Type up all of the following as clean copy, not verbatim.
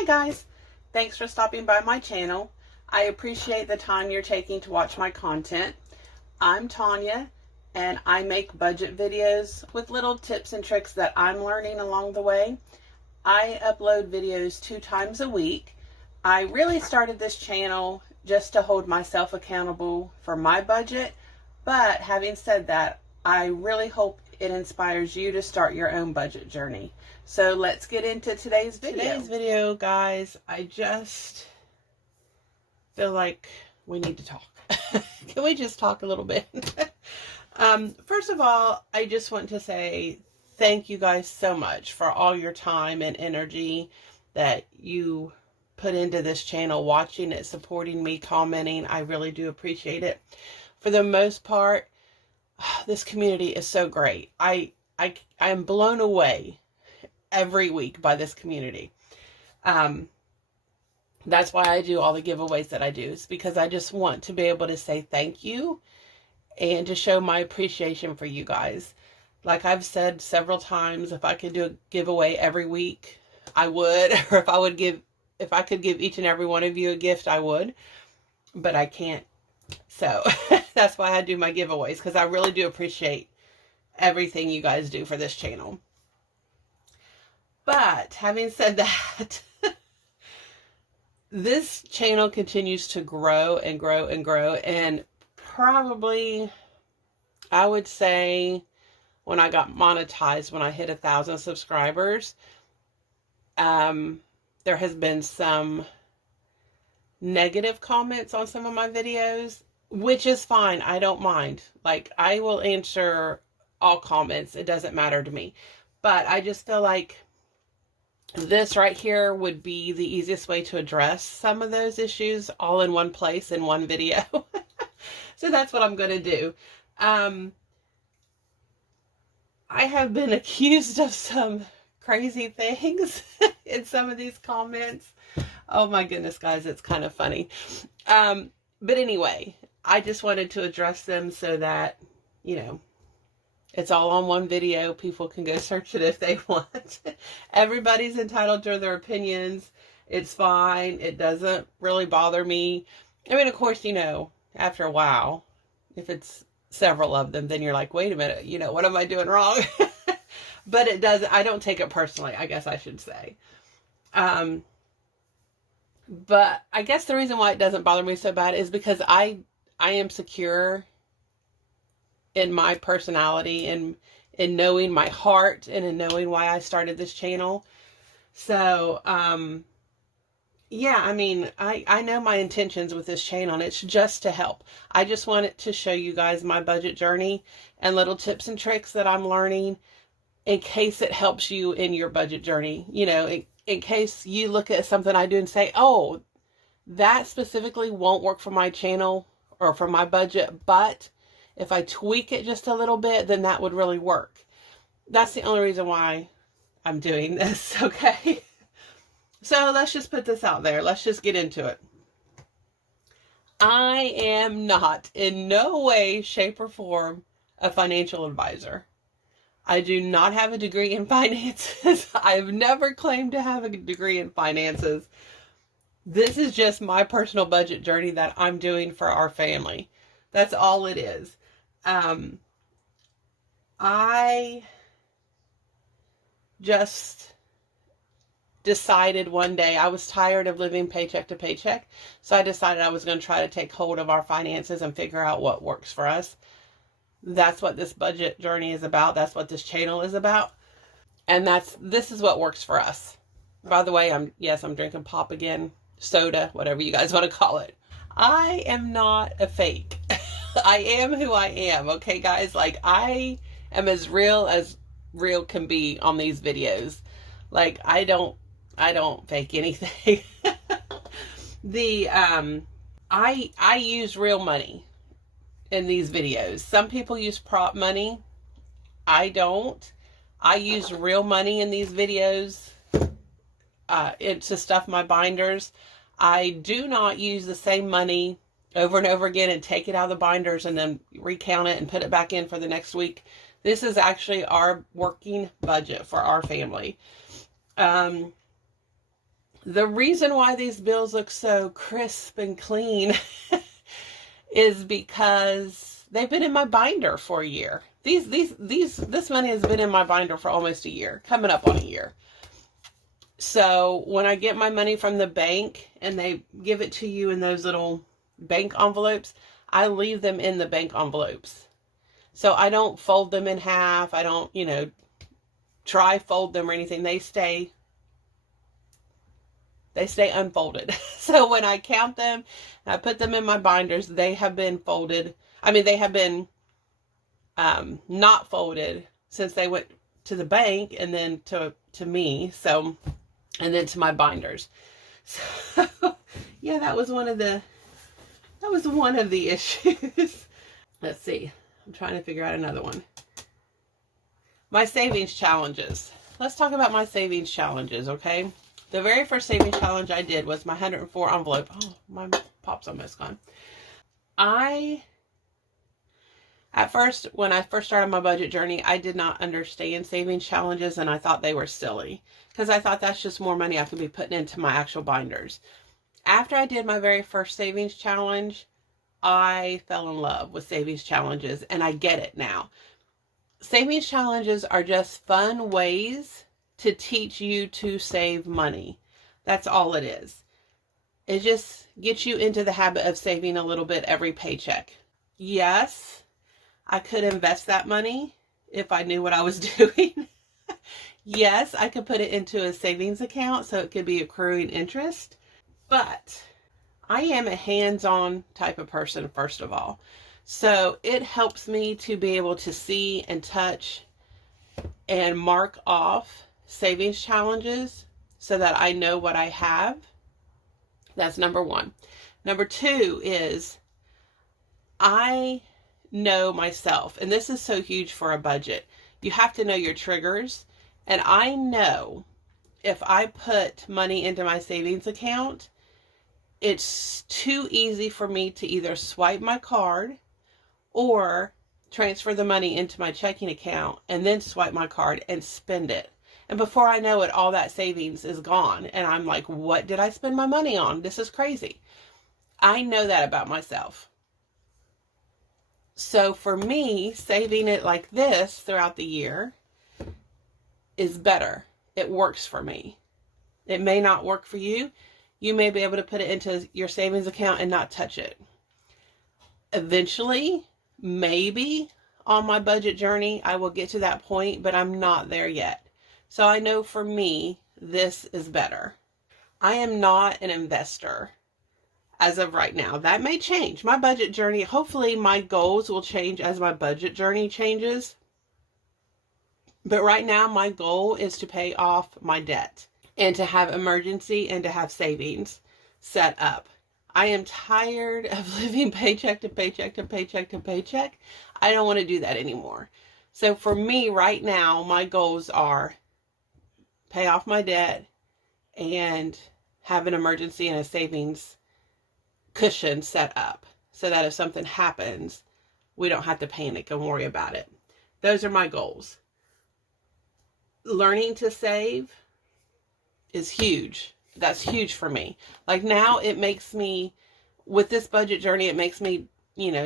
Hi guys, thanks for stopping by my channel. I appreciate the time you're taking to watch my content. I'm Tanya and I make budget videos with little tips and tricks that I'm learning along the way. I upload videos 2 times a week. I really started this channel just to hold myself accountable for my budget, but having said that, I really hope it inspires you to start your own budget journey. So let's get into today's video. Guys, I just feel like we need to talk. Can we just talk a little bit? First of all, I just want to say thank you guys so much for all your time and energy that you put into this channel, watching it, supporting me, commenting. I really do appreciate it. For the most part, this community is so great. I am blown away every week by this community. That's why I do all the giveaways that I do. It's because I just want to be able to say thank you and to show my appreciation for you guys. Like I've said several times, if I could do a giveaway every week, I would. Or if I could give each and every one of you a gift, I would. But I can't. So that's why I do my giveaways, because I really do appreciate everything you guys do for this channel. But having said that, this channel continues to grow and grow and grow. And probably, I would say, when I got monetized, when I hit 1,000 subscribers, there has been some negative comments on some of my videos, which is fine. I don't mind. Like, I will answer all comments. It doesn't matter to me. But I just feel like this right here would be the easiest way to address some of those issues all in one place in one video. So that's what I'm going to do. I have been accused of some crazy things in some of these comments. Oh my goodness, guys, it's kind of funny. But anyway, I just wanted to address them so that, you know, it's all on one video. People can go search it if they want. Everybody's entitled to their opinions. It's fine. It doesn't really bother me. I mean, of course, you know, after a while, if it's several of them, then you're like, wait a minute, you know, what am I doing wrong? But it doesn't, I don't take it personally, I guess I should say. But I guess the reason why it doesn't bother me so bad is because I am secure in my personality and in knowing my heart and in knowing why I started this channel. So, yeah, I mean, I know my intentions with this channel, and it's just to help. I just wanted to show you guys my budget journey and little tips and tricks that I'm learning in case it helps you in your budget journey. You know, in case you look at something I do and say, oh, that specifically won't work for my channel or for my budget, but if I tweak it just a little bit, then that would really work. That's the only reason why I'm doing this, okay? So let's just put this out there. Let's just get into it. I am not in no way, shape, or form a financial advisor. I do not have a degree in finances. I've never claimed to have a degree in finances. This is just my personal budget journey that I'm doing for our family. That's all it is. I just decided one day, I was tired of living paycheck to paycheck. So I decided I was going to try to take hold of our finances and figure out what works for us. That's what this budget journey is about. That's what this channel is about. And this is what works for us. By the way, I'm drinking pop again, soda, whatever you guys want to call it. I am not a fake. I am who I am. Okay, guys, like I am as real can be on these videos. Like I don't fake anything. I use real money in these videos. Some people use prop money. I don't. I use real money in these videos to stuff my binders. I do not use the same money over and over again and take it out of the binders and then recount it and put it back in for the next week. This is actually our working budget for our family. The reason why these bills look so crisp and clean is because they've been in my binder for a year. This money has been in my binder for almost a year, coming up on a year. So when I get my money from the bank and they give it to you in those little bank envelopes, I leave them in the bank envelopes. So I don't fold them in half. I don't, tri-fold them or anything. They stay unfolded. So when I count them and I put them in my binders, they have been folded. I mean, they have been not folded since they went to the bank and then to me. So, and then to my binders. So yeah, that was one of the issues. Let's see. I'm trying to figure out another one. My savings challenges. Let's talk about my savings challenges, okay? The very first savings challenge I did was my 104 envelope. Oh, my pop's almost gone. At first, when I first started my budget journey, I did not understand savings challenges, and I thought they were silly because I thought that's just more money I could be putting into my actual binders. After I did my very first savings challenge, I fell in love with savings challenges, and I get it now. Savings challenges are just fun ways to teach you to save money. That's all it is. It just gets you into the habit of saving a little bit every paycheck. Yes, I could invest that money if I knew what I was doing. Yes, I could put it into a savings account so it could be accruing interest. But I am a hands-on type of person, first of all. So it helps me to be able to see and touch and mark off savings challenges so that I know what I have. That's number one. Number two is I know myself, and this is so huge for a budget. You have to know your triggers, and I know if I put money into my savings account, it's too easy for me to either swipe my card or transfer the money into my checking account and then swipe my card and spend it. And before I know it, all that savings is gone. And I'm like, what did I spend my money on? This is crazy. I know that about myself. So for me, saving it like this throughout the year is better. It works for me. It may not work for you. You may be able to put it into your savings account and not touch it. Eventually, maybe on my budget journey, I will get to that point, but I'm not there yet. So I know for me, this is better. I am not an investor as of right now. That may change. My budget journey, hopefully my goals will change as my budget journey changes. But right now, my goal is to pay off my debt and to have emergency and to have savings set up. I am tired of living paycheck to paycheck to paycheck to paycheck. I don't want to do that anymore. So for me right now, my goals are pay off my debt and have an emergency and a savings cushion set up so that if something happens, we don't have to panic and worry about it. Those are my goals. Learning to save is huge. That's huge for me. Like now it makes me, with this budget journey, it makes me,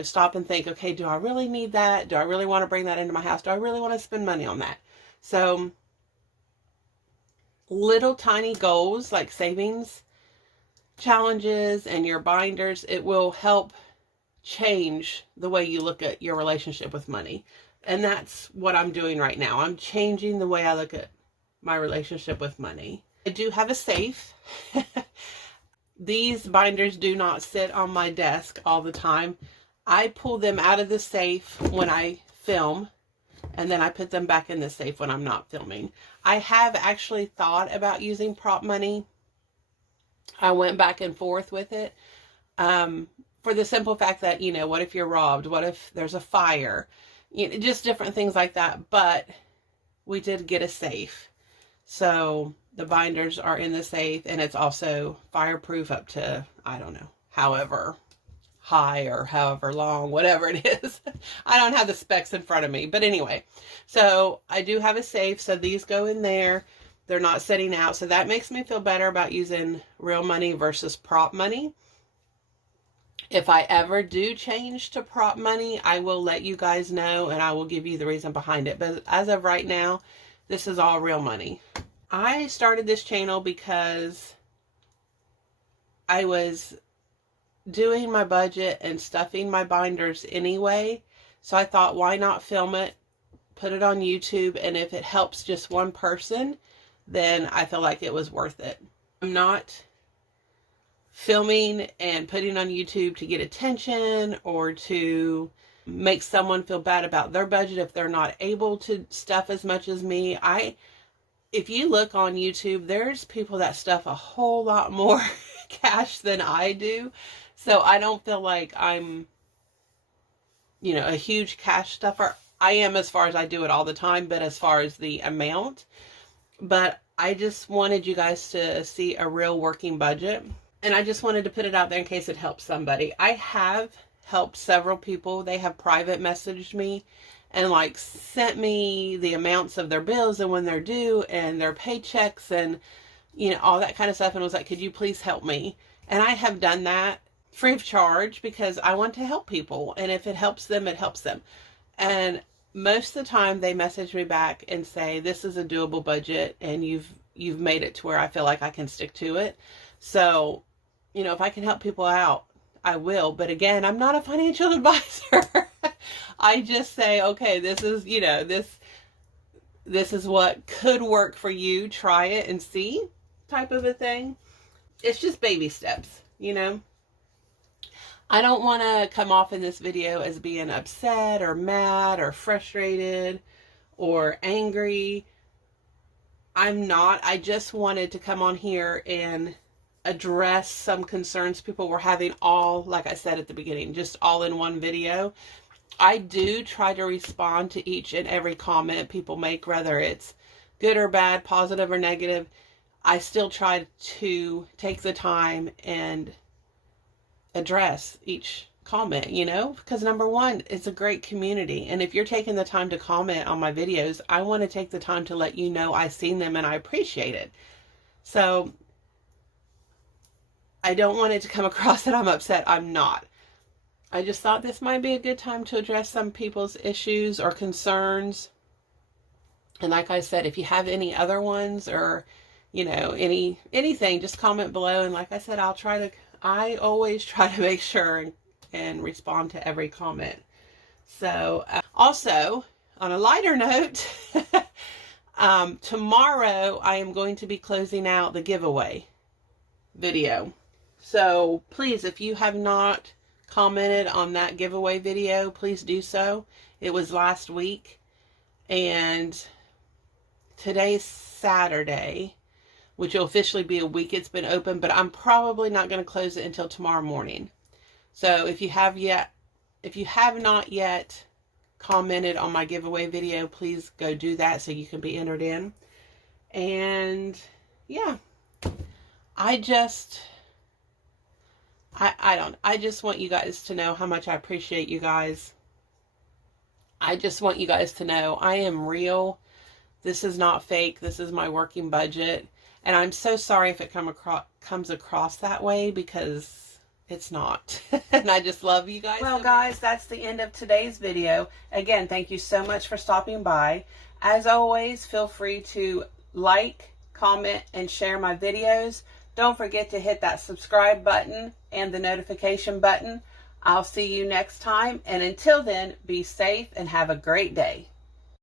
stop and think, okay, do I really need that? Do I really want to bring that into my house? Do I really want to spend money on that? So little tiny goals like savings challenges and your binders, it will help change the way you look at your relationship with money. And that's what I'm doing right now. I'm changing the way I look at my relationship with money. I do have a safe. These binders do not sit on my desk all the time. I pull them out of the safe when I film, and then I put them back in the safe when I'm not filming. I have actually thought about using prop money. I went back and forth with it for the simple fact that, what if you're robbed? What if there's a fire? Just different things like that. But we did get a safe. So the binders are in the safe, and it's also fireproof up to, I don't know, however high or however long, whatever it is. I don't have the specs in front of me, but anyway, so I do have a safe. So these go in there. They're not sitting out. So that makes me feel better about using real money versus prop money. If I ever do change to prop money, I will let you guys know and I will give you the reason behind it. But as of right now, this is all real money. I started this channel because I was doing my budget and stuffing my binders anyway. So I thought, why not film it, put it on YouTube, and if it helps just one person, then I feel like it was worth it. I'm not filming and putting on YouTube to get attention or to make someone feel bad about their budget if they're not able to stuff as much as me. If you look on YouTube, there's people that stuff a whole lot more cash than I do. So I don't feel like I'm, a huge cash stuffer. I am as far as I do it all the time, but as far as the amount. But I just wanted you guys to see a real working budget. And I just wanted to put it out there in case it helps somebody. I have helped several people. They have private messaged me and like sent me the amounts of their bills and when they're due and their paychecks and, all that kind of stuff. And was like, could you please help me? And I have done that free of charge because I want to help people. And if it helps them, it helps them. And most of the time they message me back and say, this is a doable budget and you've made it to where I feel like I can stick to it. So, if I can help people out, I will. But again, I'm not a financial advisor. I just say, okay, this is, this is what could work for you. Try it and see, type of a thing. It's just baby steps, I don't want to come off in this video as being upset or mad or frustrated or angry. I'm not. I just wanted to come on here and address some concerns people were having, all, like I said at the beginning, just all in one video. I do try to respond to each and every comment people make, whether it's good or bad, positive or negative. I still try to take the time and address each comment, because number one, it's a great community. And if you're taking the time to comment on my videos, I want to take the time to let you know I've seen them and I appreciate it. So I don't want it to come across that I'm upset. I'm not. I just thought this might be a good time to address some people's issues or concerns. And like I said, if you have any other ones or, anything, just comment below. And like I said, I always try to make sure and respond to every comment. So also on a lighter note, tomorrow I am going to be closing out the giveaway video. So please, if you have not commented on that giveaway video, please do so. It was last week and today's Saturday, which will officially be a week it's been open, but I'm probably not going to close it until tomorrow morning. So if you have not yet commented on my giveaway video, please go do that so you can be entered in. And yeah, I just want you guys to know how much I appreciate you guys. I just want you guys to know I am real. This is not fake. This is my working budget. And I'm so sorry if it comes across that way, because it's not. And I just love you guys. Well, guys, that's the end of today's video. Again, thank you so much for stopping by. As always, feel free to like, comment, and share my videos. Don't forget to hit that subscribe button and the notification button. I'll see you next time. And until then, be safe and have a great day.